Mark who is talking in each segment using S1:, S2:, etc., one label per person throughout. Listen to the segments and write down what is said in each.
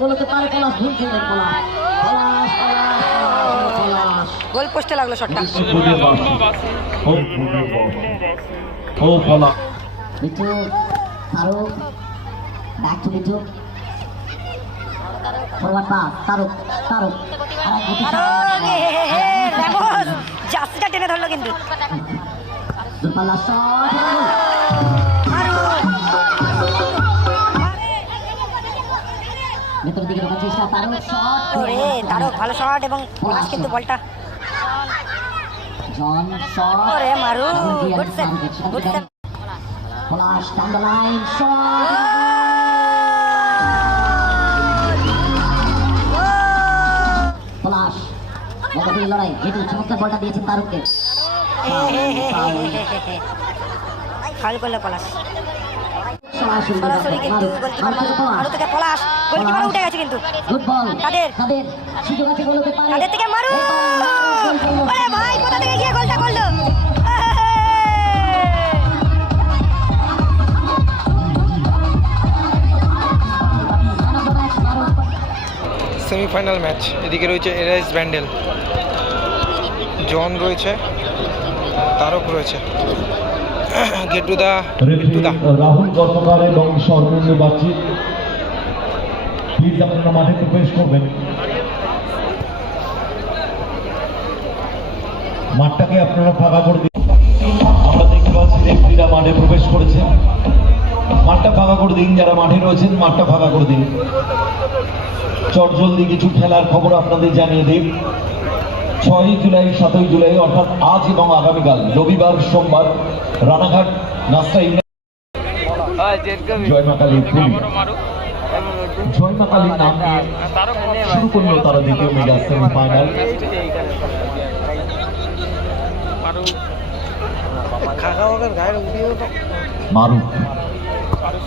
S1: গোলতে পারে পলাশ ভুল খেললেন পলাশ পলাশ পলাশ পলাশ
S2: গোল পোস্টে লাগল শটটা
S3: ও ফুটে বাসি পলা
S1: Mithu Tarak back to Mithu forward pass Tarak Tarak আর এক গতি
S2: হে, হে, হে, র্যামোস, জার্সিটা টেনে ধরলো কিন্তু
S1: শট ভেতর দিকে ঢোকার চেষ্টা তারক শট
S2: ওরে তারক ভালো শট এবং পলাশ কিন্তু বলটা।
S1: জন শট
S2: ওরে মারু good save good save
S1: Palash down the line shot Palash মোটামুটি লড়াই যেহেতু চমৎকার বলটা দিয়েছেন তারককে।
S2: ফাউল করল পলাশ।
S1: সরাসরি
S2: সরাসরি কিন্তু গোলকিপার মারু থেকে পলাশ। গোলকিপার উঠে গেছে কিন্তু। তাদের থেকে মারু! ভাই কোথা থেকে গিয়ে গোলটা করল?
S4: Semifinal match. এদিকে রয়েছে এরাইস ব্যান্ডেল। জন রয়েছে তারক রয়েছে। গেটুদা গেটুদা
S3: রাহুল কর্মকার এবং সর্বনিম্ন বাচ্চি প্লিজ আপনারা মাঠে প্রবেশ করবেন। মাঠটাকে আপনারা ফাঁকা করে দিন। আমরা দেখতে পাচ্ছি রেফারিরা মাঠে প্রবেশ করেছে। মাঠটা ফাঁকা করে দিন যারা মাঠে রয়েছেন মাঠটা ফাঁকা করে দিন। চট জলদি কিছু খেলার খবর আপনাদের জানিয়ে দিই। ছয়ই জুলাই, সাতই জুলাই, অর্থাৎ আজ এবং আগামীকাল, রবিবার, সোমবার, রানাঘাট নাস্তা জয় মা কালী পুরী। জয় মা কালীর নাম নিয়ে শুরু করল তারা দ্বিতীয়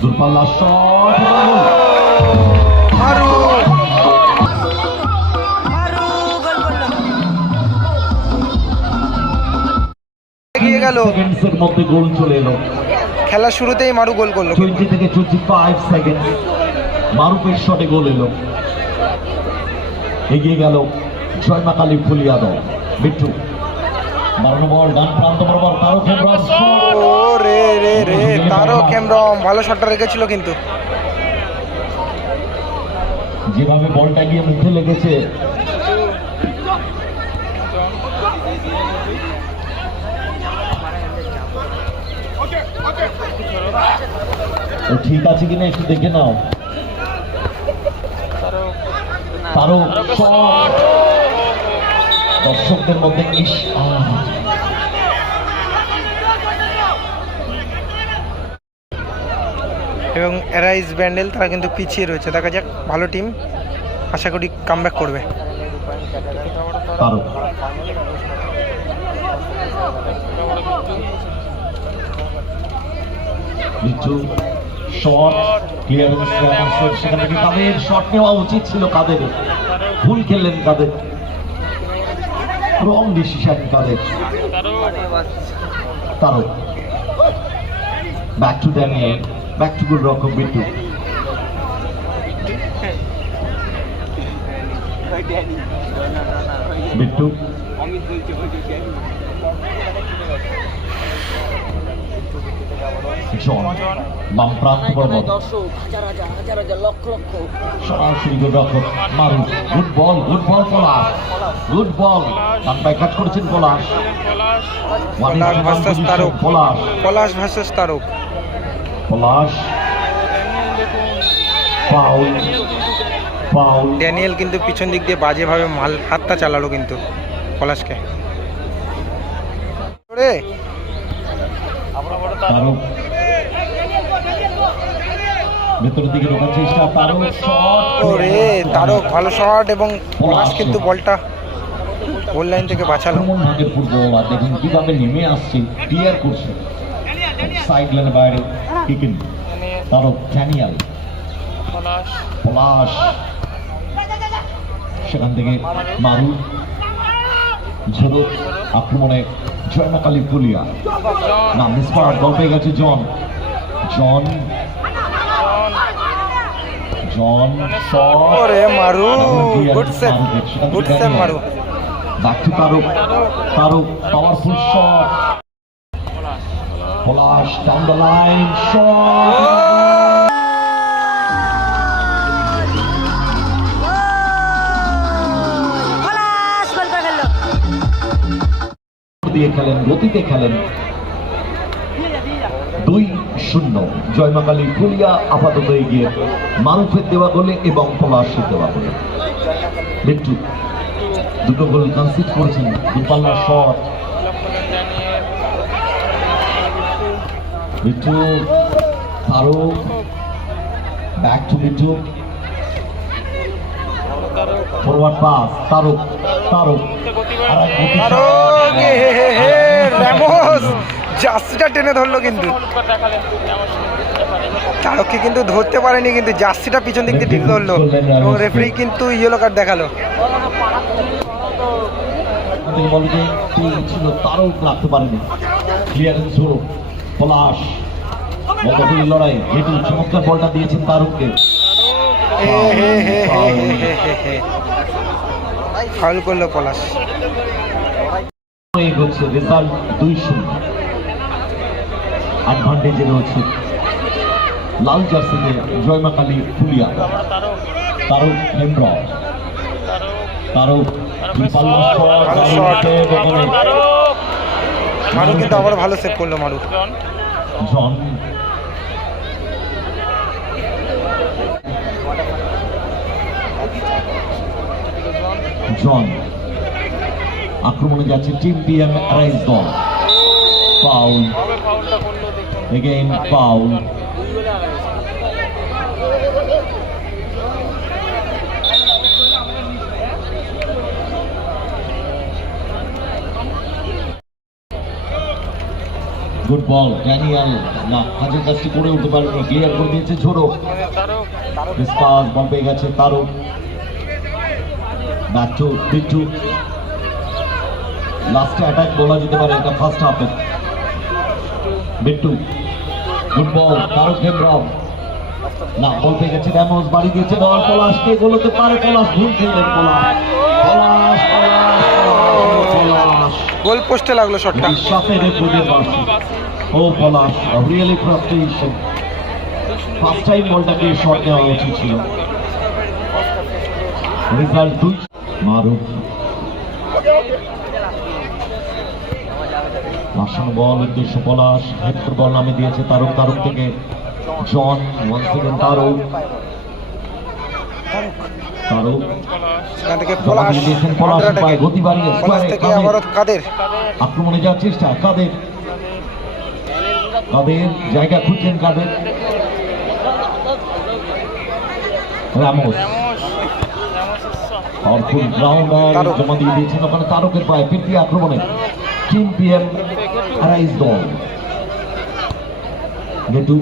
S3: দূরপাল্লা
S2: গেল।
S3: সেকেন্ডসের মধ্যে গোল চলে এলো।
S4: খেলার শুরুতেই মারু গোল করল
S3: টোয়েন্টি থেকে টোয়েন্টি ফাইভ সেকেন্ড। মারুফের শটে গোল এলো। এগিয়ে গেল জয় মা কালী ফুলিয়া দল বিট্টু মারণ বল ডান প্রান্ত বরাবর তারক হেমব্রম।
S4: ও রে রে রে তারক হেমব্রম ভালো শটটা রেখেছিল কিন্তু।
S3: যেভাবে বলটা গিয়ে মুখে লেগেছে ঠিক আছে কিনা একটু দেখে নাও। তারও দর্শকদের মধ্যে ইস
S4: এবং এরাইস ব্যান্ডেল তারা কিন্তু পিছিয়ে রয়েছে। দেখা যাক ভালো টিম আশা করি কামব্যাক করবে।
S3: বিচ্ছু শট ক্লিয়ারেন্স সেখান থেকে কাদের শট নেওয়া উচিত ছিল কাদের? ভুল খেললেন কাদের? রং ডিসিশন কাদের? তারও। Back to Daniel back to good রকম বিট্টু বিট্টু জন বাম প্রান্ত বরাবর সরাসরি গোল মারু good ball good ball Palash. Good ball. ডান পায়ে কাজ করেছেন Palash.
S4: Palash
S3: one
S4: Tarak.
S3: Palash.
S4: Palash versus Tarak.
S3: Palash. Foul foul
S4: Daniel কিন্তু পিছন দিক দিয়ে বাজেভাবে মাল হাতটা চালালো কিন্তু পলাশকে। রে
S3: তারক ভেতরের দিকে ঢোকার চেষ্টা তারক শট
S4: ওরে তারক ভালো শট এবং পলাশ কিন্তু বলটা গোল লাইন থেকে বাঁচালো।
S3: ভাগের ফুটবলার দেখুন কীভাবে নেমে আসছে ক্লিয়ার করছে। সাইড লাইনের বাইরে কিকিন তারক ড্যানিয়াল পলাশ। সেখান থেকে মারু ঝোড়ো আক্রমণে জন্মকালী ফুলিয়া। না মিস করার গল্প গেছে জন। জন। জন বাকি তারুক
S2: পলাশ লাইন
S3: শট খেলেন খেলেন? দুই শূন্য। জয়মাকালী ফুলিয়া আপাতত এগিয়ে মারুফের দেওয়া গোলে এবং পলাশের দেওয়া গোলে। বিট্টু দুটো গোল কনসিড করেছেন। দুপাল্লা shot. Bittu Tarak back to Bittu forward pass Tarak Tarak.
S4: Ramos জার্সিটা টেনে ধরলো কিন্তু। তারককে কিন্তু ধরতে পারেনি কিন্তু জার্সিটা পিছন দিক দিয়ে টেনে ধরলো। এবং রেফারি কিন্তু ইয়েলো কার্ড দেখাল।
S3: ছিল তারও রাখতে পারেনি ক্লিয়ারেন্স হলো পলাশ বলগুলি লড়াই যেহেতু চমৎকার বলটা দিয়েছেন তারককে
S4: হে হে হে হে হে হে হে। ফাউল করল পলাশ।
S3: এগোচ্ছে রেজাল্ট দুই শূন্য অ্যাডভান্টেজে রয়েছে লাল জার্সিতে জয়মাকালী ফুলিয়া shot। save এখানে।
S4: মারু কিন্তু আবার ভালো সেভ করল মারু
S3: জন জন আক্রমণে যাচ্ছে টিম পিএম রাইস দল। Paul again Paul good ball Daniel না কাজের কাজটি করে উঠতে পারেনি ক্লিয়ার করে দিয়েছে ঝোড়ো। পাস বল পেয়ে গেছে তারক টু বিট্টু লাস্টে অ্যাটাক বলা যেতে পারে এটা ফার্স্ট হাফে বিট্টু গুড বল তারক হেমব্রম। না বল পেয়ে গেছে র্যামোস বাড়ি দিয়েছে বল পলাশ কে গোলতে পারে পলাশ ভুল খেললেন পলাশ
S4: গোল পোস্টে লাগল শটটা
S3: বিশ্বাসের রেকর্ডের বার্ষিক ও Palash really frustration first time বলটাকে শট নেওয়া উচিত ছিল। রেজাল্ট দুই মারুফ। ভাসানো বল উদ্দেশ্য পলাশ হেক্টর বল নামে দিয়েছে তারক তারক থেকে জন ওয়ান সেকেন্ড তারক। আক্রমণে যাওয়ার চেষ্টা কাদের? কাদের? জায়গা খুঁজছেন কাদের? রামোস। পাওয়ারফুল গ্রাউন্ডার জমা দিয়ে দিয়েছেন ওখানে তারকের পায়ে ফিরতি আক্রমণে। টিম পিএম রাইস দল নেটু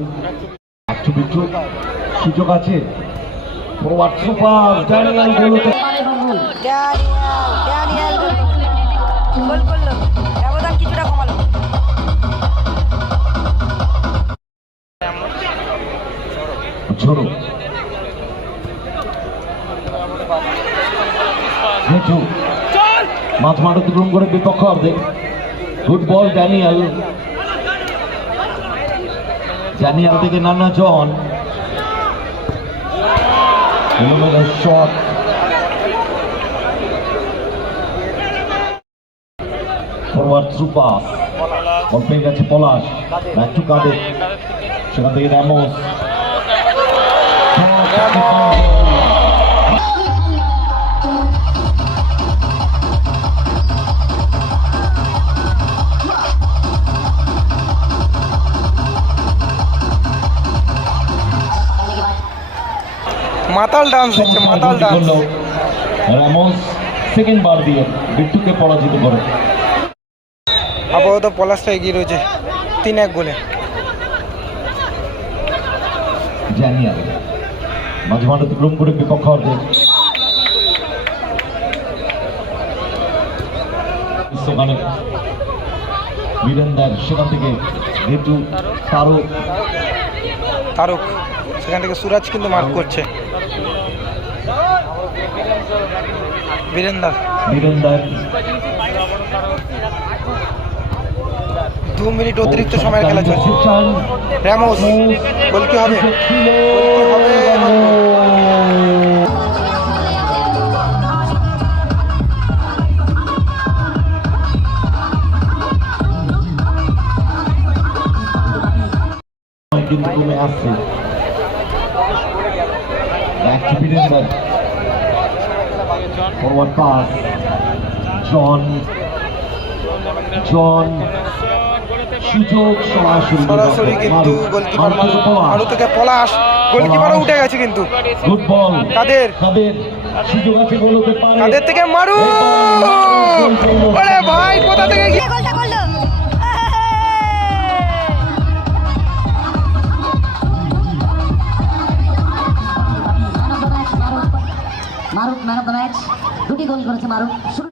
S3: একটু বিট্টু সুযোগ আছে? ফরওয়ার্ড সুপার ড্যানিয়াল গোলতে।
S2: ড্যানিয়াল ড্যানিয়াল গোল করল ব্যবধান কিছুটা কমালো
S3: ঝোড়ো। নেটু মাঝ মাঠ অতিক্রম করে বিপক্ষ অর্ধেক। Good ball Daniel. ড্যানিয়াল থেকে নানা জন। শট। পলাশ। সেখান থেকে র্যামোস।
S4: মাতাল ডান্স দিচ্ছে মাতাল ডান্স
S3: রামোস সেকেন্ড বার দিয়ে বিট্টুকে পরাজিত করে।
S4: আপাতত পলাশটা এগিয়ে রয়েছে তিন এক গোলে।
S3: ড্যানিয়াল মাঝে মাঠে অতিক্রম করে বিপক্ষ ওখানে বীরেন্দার সেখান থেকে তারক।
S4: সেখান থেকে সুরাজ কিন্তু মার্ক করছে। বীরেন্দা
S3: বীরেন্দার।
S4: দু মিনিট অতিরিক্ত সময়ের খেলা চলছে। র্যামোস গোল কি হবে হবে
S3: কিন্তু কমে আসছে। Back to pass. John. John. John John সুযোগ সরাসরি
S4: সরাসরি কিন্তু গোলকিপার মারু মারু থেকে পলাশ গোলকিপারও উঠে গেছে কিন্তু
S3: গুড বল
S4: কাদের?
S3: কাদের সুযোগ আছে গোল হতে পারে
S4: কাদের থেকে মারু ওরে ভাই কোথা থেকে
S1: মারুক ম্যান অফ দ্য ম্যাচ দুটি গোল করেছে শুরু